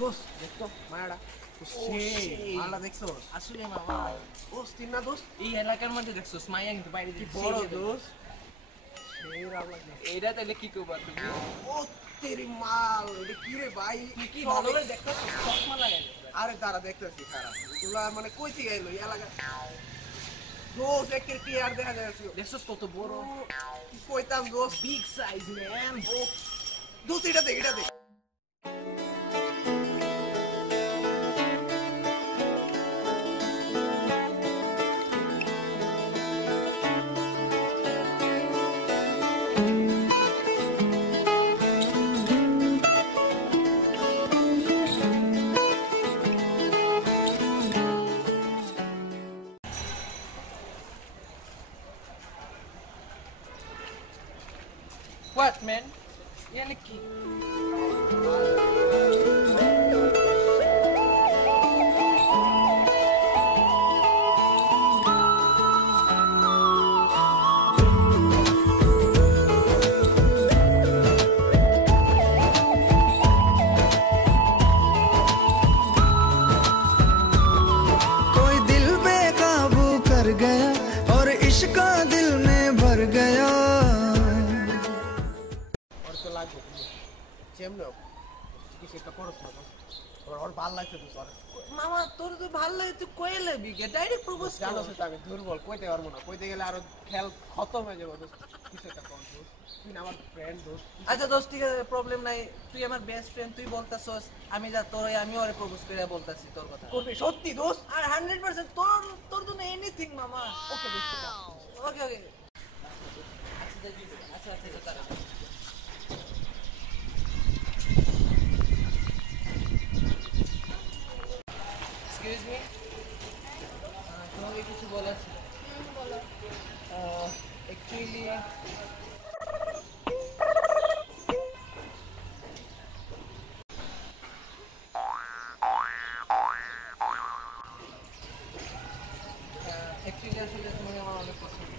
দোস্ত দেখতো মায়াটা মায়াটা দেখছো আসলে মামা দোস্ত তিন না দোস্ত এই এলাকার মধ্যে দেখছো মাইয়া কিন্তু বাইরে কি বড় দোস্ত সেই রাম লাগে এইটা তাহলে কি করবা তুমি ও তেরি মাল এটা কি রে ভাই কি ভালো করে দেখতেছো চশমা লাগাই আরে দাঁড়া দেখতেছি খারাপ এগুলা মানে কই থেকে এলো এই এলাকা দোস্ত একের কি আর দেখা যাচ্ছে দেখছো কত বড় কি কইতাম দোস্ত বিগ সাইজ ম্যান ও দোস্ত এটা দেখ এটা দেখ হোয়াট ম্যান ইয়ালে কি गया और इश्क दिल में भर गया और तो लागो যেমন কিছু একটা করছ না ওর ভালো লাগছে তো তোর মামা তোর তো ভালো লাগে তুই কইলে লাগবি ডাইরেক্ট প্রপোজ জানো তো আমি দুর্বল কইতে পারবো না কইতে গেলে আরো খেল খতম হয়ে যাবে দোস্ত কিছু একটা কর দোস্ত তুই না আমার ফ্রেন্ড দোস্ত আচ্ছা দোস্ত ঠিক আছে প্রবলেম নাই তুই আমার বেস্ট ফ্রেন্ড তুই বলতাছস আমি যা তোরে আমি ওরে প্রপোজ করে বলতাছি তোর কথা করবি সত্যি দোস্ত আর 100% তোর তোর জন্য এনিথিং মামা ওকে দোস্ত ওকে ওকে আচ্ছা আচ্ছা আচ্ছা তারা এক্সকিউজ মি তোমাকে কিছু বলার ছিল বলো অ্যাকচুয়ালি আসলে তোমাকে আমার অনেক পছন্দ